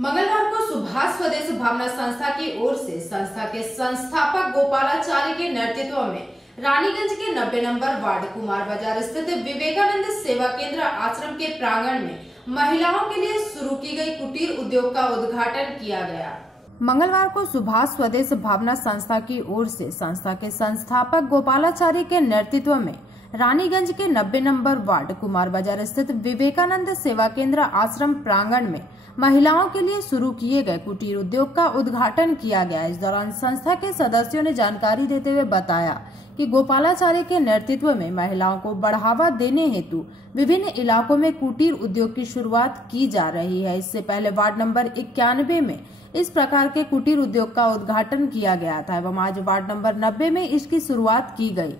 मंगलवार को सुभाष स्वदेश भावना संस्था की ओर से संस्था के संस्थापक गोपालाचार्य के नेतृत्व में रानीगंज के 90 नंबर वार्ड कुमार बाजार स्थित विवेकानंद सेवा केंद्र आश्रम के प्रांगण में महिलाओं के लिए शुरू की गई कुटीर उद्योग का उद्घाटन किया गया। मंगलवार को सुभाष स्वदेश भावना संस्था की ओर से संस्था के संस्थापक गोपालाचार्य के नेतृत्व में रानीगंज के 90 नंबर वार्ड कुमार बाजार स्थित विवेकानंद सेवा केंद्र आश्रम प्रांगण में महिलाओं के लिए शुरू किए गए कुटीर उद्योग का उद्घाटन किया गया। इस दौरान संस्था के सदस्यों ने जानकारी देते हुए बताया कि गोपालाचार्य के नेतृत्व में महिलाओं को बढ़ावा देने हेतु विभिन्न इलाकों में कुटीर उद्योग की शुरुआत की जा रही है। इससे पहले वार्ड नंबर 91 में इस प्रकार के कुटीर उद्योग का उद्घाटन किया गया था एवं आज वार्ड नंबर 90 में इसकी शुरुआत की गई।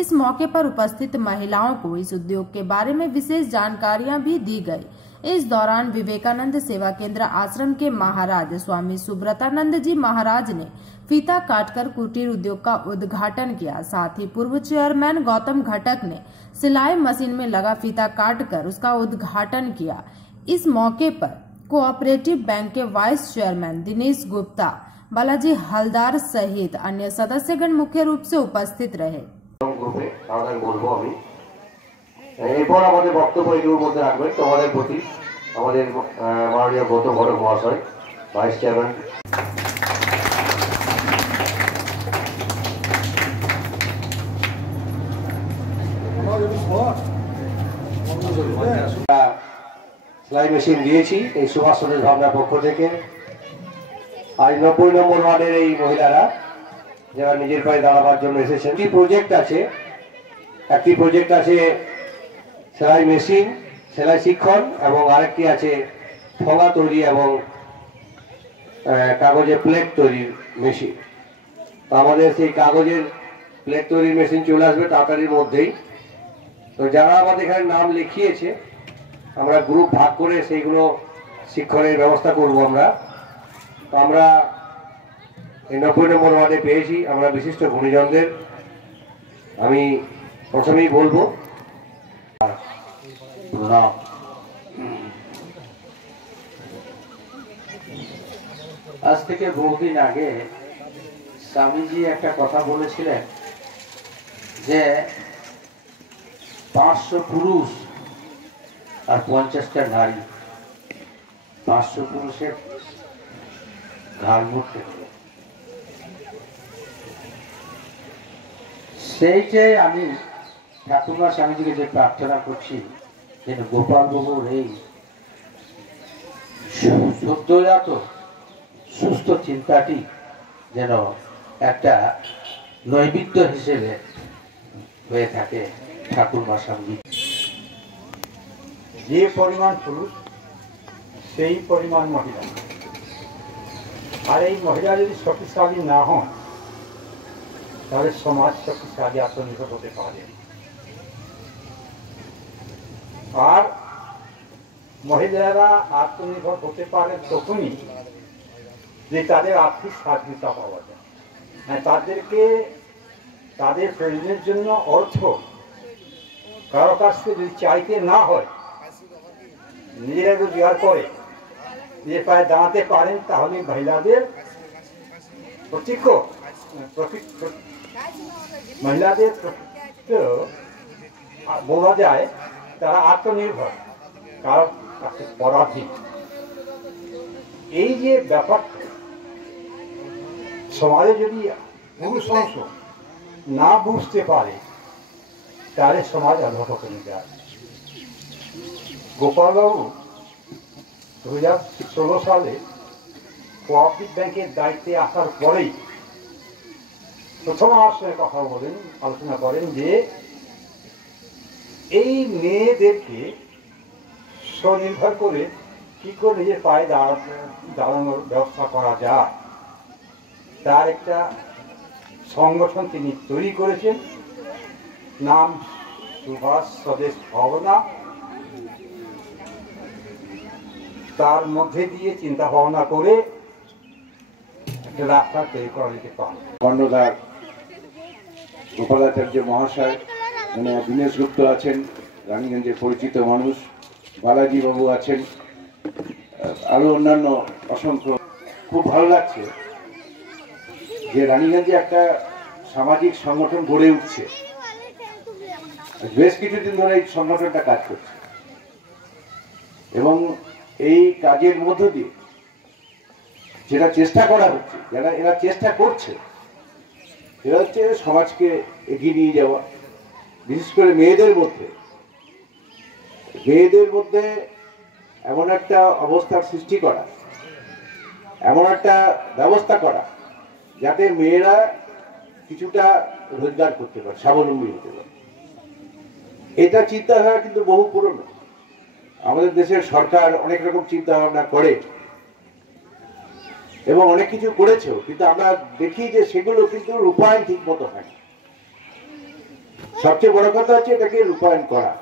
इस मौके पर उपस्थित महिलाओं को इस उद्योग के बारे में विशेष जानकारियां भी दी गई। इस दौरान विवेकानंद सेवा केंद्र आश्रम के महाराज स्वामी सुब्रतानंद जी महाराज ने फीता काटकर कुटीर उद्योग का उद्घाटन किया। साथ ही पूर्व चेयरमैन गौतम घटक ने सिलाई मशीन में लगा फीता काटकर उसका उद्घाटन किया। इस मौके पर कोऑपरेटिव बैंक के वाइस चेयरमैन दिनेश गुप्ता, बालाजी हलदार सहित अन्य सदस्यगण मुख्य रूप से उपस्थित रहे। এরপর আমাদের বক্তব্য এগুলোর মধ্যে রাখবেন তোমাদের প্রতি আমাদের মাননীয় গৌতম ঘটক মহাশয় ভাইস চেয়ারম্যান। সেলাই মেশিন দিয়েছি এই সুভাষ স্বদেশ ভাবনার পক্ষ থেকে। আজ 90 নম্বর ওয়ার্ডের এই মহিলারা যারা নিজের পায়ে দাঁড়াবার জন্য এসেছেন, একটি প্রজেক্ট আছে সেলাই মেশিন, সেলাই শিক্ষণ এবং আরেকটি আছে ফলা তৈরি এবং কাগজের প্লেট তৈরির মেশিন। তো আমাদের সেই কাগজের প্লেট তৈরির মেশিন চলে আসবে তাড়াতাড়ির মধ্যেই। তো যারা আমাদের এখানে নাম লিখিয়েছে আমরা গ্রুপ ভাগ করে সেইগুলো শিক্ষণের ব্যবস্থা করব আমরা। তো আমরা এই 90 নম্বর ওয়ার্ডে পেয়েছি আমরা বিশিষ্ট গুণীজনদের। আমি প্রথমেই বলবো আজ থেকে বহুদিন আগে স্বামীজি একটা কথা বলেছিলেন যে 500 পুরুষ আর 50টা নারী, 500 পুরুষের ঘাড় মুড়তে হবে। সেইটাই আমি ঠাকুরমা স্বামীজিকে যে প্রার্থনা করছি যেন গোপাল বাবুর এই সদ্যজাত সুস্থ চিন্তাটি যেন একটা নৈবেদ্য হিসেবে হয়ে থাকে ঠাকুরমা স্বামীজি। যে পরিমাণ পুরুষ সেই পরিমাণ মহিলা, আর এই মহিলা যদি শক্তিশালী না হন তাহলে সমাজ শক্তিশালী আত্মনির্ভর হতে পারে। আর মহিলারা আত্মনির্ভর হতে পারে তখনই যে তাদের আর্থিক স্বাধীনতা পাওয়া যায়। তাদেরকে তাদের প্রয়োজনের জন্য অর্থ কারো কাছ থেকে যদি চাইতে না হয়, নিজেরা রোজগার করে নিজের পায়ে দাঁড়াতে পারেন, তাহলে মহিলাদের বলা যায় তারা আত্মনির্ভর, কারণ পরাধীন। এই যে ব্যাপারটা সমাজে যদি পুরুষ অংশ না বুঝতে পারে তাহলে সমাজ অধঃপতনে যায়। গোপালবাবু 2016 সালে কোঅপারেটিভ ব্যাংকের দায়িত্বে আসার পরেই প্রথম আমার সঙ্গে কথা বলেন, আলোচনা করেন যে এই মেয়েদেরকে স্বনির্ভর করে কি করে নিজের পায়ে দাঁড়ানোর ব্যবস্থা করা যায়, তার একটা সংগঠন তিনি তৈরি করেছেন, নাম সুভাষ স্বদেশ ভাবনা। তার মধ্যে দিয়ে চিন্তা ভাবনা করে একটা রাস্তা তৈরি করা যেতে পারে। কর্ণধার গোপালাচার্য মহাশয়, দীনেশ গুপ্ত আছেন, রানীগঞ্জের পরিচিত মানুষ, বালাজি বাবু আছেন, আরো অন্যান্য অসংখ্য। খুব ভালো লাগছে যে রানীগঞ্জে একটা সামাজিক সংগঠন গড়ে উঠছে। বেশ কিছুদিন ধরে এই সংগঠনটা কাজ করছে এবং এই কাজের মধ্য দিয়ে যেটা চেষ্টা করা হচ্ছে, যারা এরা চেষ্টা করছে, এরা হচ্ছে সমাজকে এগিয়ে নিয়ে যাওয়া, বিশেষ করে মেয়েদের মধ্যে এমন একটা অবস্থার সৃষ্টি করা, এমন একটা ব্যবস্থা করা যাতে মেয়েরা কিছুটা রোজগার করতে পারে, স্বাবলম্বী হতে পারে। এটা চিন্তাধারা কিন্তু বহু পুরনো। আমাদের দেশের সরকার অনেক রকম চিন্তা ভাবনা করে এবং অনেক কিছু করেছেও, কিন্তু আমরা দেখি যে সেগুলো কিন্তু রূপায়ণ ঠিক মতো হয়। সবচেয়ে বড় কথা হচ্ছে এটাকে রূপায়ণ করা।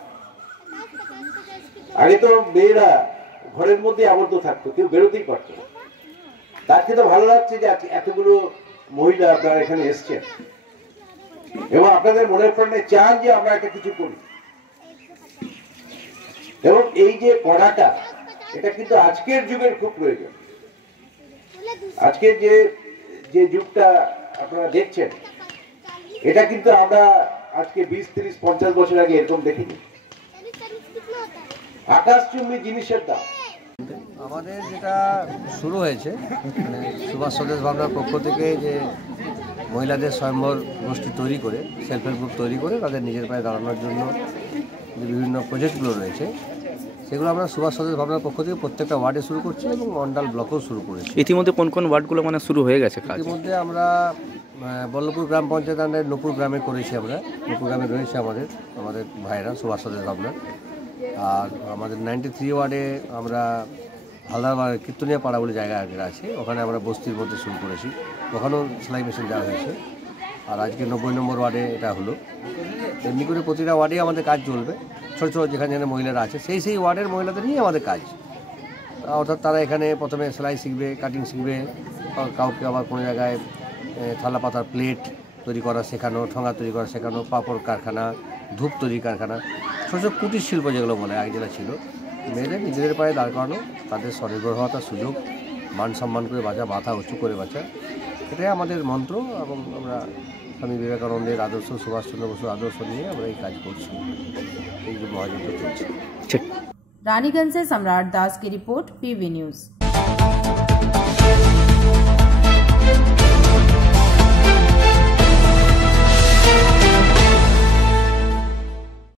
আগে তো মেয়েরা ঘরের মধ্যে আবদ্ধ থাকতো, কেউ বেরোতেই পারত না। তার কিন্তু ভালো লাগছে যে এতগুলো মহিলা আপনারা এখানে এসছেন এবং আপনাদের মনের প্রাণে চান যে আমরা একটা কিছু করি। এবং এই যে করাটা, এটা কিন্তু আজকের যুগের খুব প্রয়োজন। আজকের যে যুগটা আপনারা দেখছেন, এটা কিন্তু আমরা আজকে 20, 30, 50 বছর আগে এরকম দেখিনি। আকাশচুম্বী জিনিসের দাম। আমাদের যেটা শুরু হয়েছে মানে সুভাষ স্বদেশ ভাবনার পক্ষ থেকে, যে মহিলাদের স্বয়ম্বর গোষ্ঠী তৈরি করে, সেলফ হেল্প গ্রুপ তৈরি করে তাদের নিজের পায়ে দাঁড়ানোর জন্য যে বিভিন্ন প্রজেক্টগুলো রয়েছে, সেগুলো আমরা সুভাষ স্বদেশ ভাবনার পক্ষ থেকে প্রত্যেকটা ওয়ার্ডে শুরু করছি এবং অন্ডাল ব্লকেও শুরু করেছি। ইতিমধ্যে কোন কোন ওয়ার্ডগুলো মানে শুরু হয়ে গেছে কাজ? ইতিমধ্যে আমরা বল্লভপুর গ্রাম পঞ্চায়েত আন্ডারে নূপুর গ্রামে করেছি। আমরা নূপুর গ্রামে রয়েছে আমাদের ভাইয়েরা সুভাষ স্বদেশ ভাবনার। আর আমাদের 93 ওয়ার্ডে আমরা হালদার কীর্তনিয়া পাড়া বলে জায়গা আছে, ওখানে আমরা বস্তির মধ্যে শুরু করেছি, ওখানেও সেলাই মেশিন দেওয়া হয়েছে। আর আজকে 90 নম্বর ওয়ার্ডে এটা হলো। এমনি করে প্রতিটা ওয়ার্ডে আমাদের কাজ চলবে। ছোটো ছোটো যেখানে মহিলারা আছে সেই ওয়ার্ডের মহিলাদের নিয়ে আমাদের কাজ। অর্থাৎ তারা এখানে প্রথমে সেলাই শিখবে, কাটিং শিখবে, কাউকে আবার কোনো জায়গায় থালা পাতার প্লেট তৈরি করা শেখানো, ঠোঙা তৈরি করা শেখানো, পাঁপড় কারখানা, ধূপ তৈরি কারখানা, ছোটো ছোটো কুটির শিল্প যেগুলো বলে এক জেলা ছিল। মেয়েদের নিজেদের পায়ে দাঁড় করানো, তাদের স্বনির্ভর হওয়ার সুযোগ, মান সম্মান করে বাঁচা, মাথা উঁচু করে বাঁচা, এটাই আমাদের মন্ত্র। এবং আমরা স্বামী বিবেকানন্দের আদর্শ, সুভাষচন্দ্র বসুর আদর্শ নিয়ে আমরা এই কাজ করছি, এই যে মহাযজ্ঞ চলছে। रानीगंज से सम्राट दास की रिपोर्ट, पीवी न्यूज।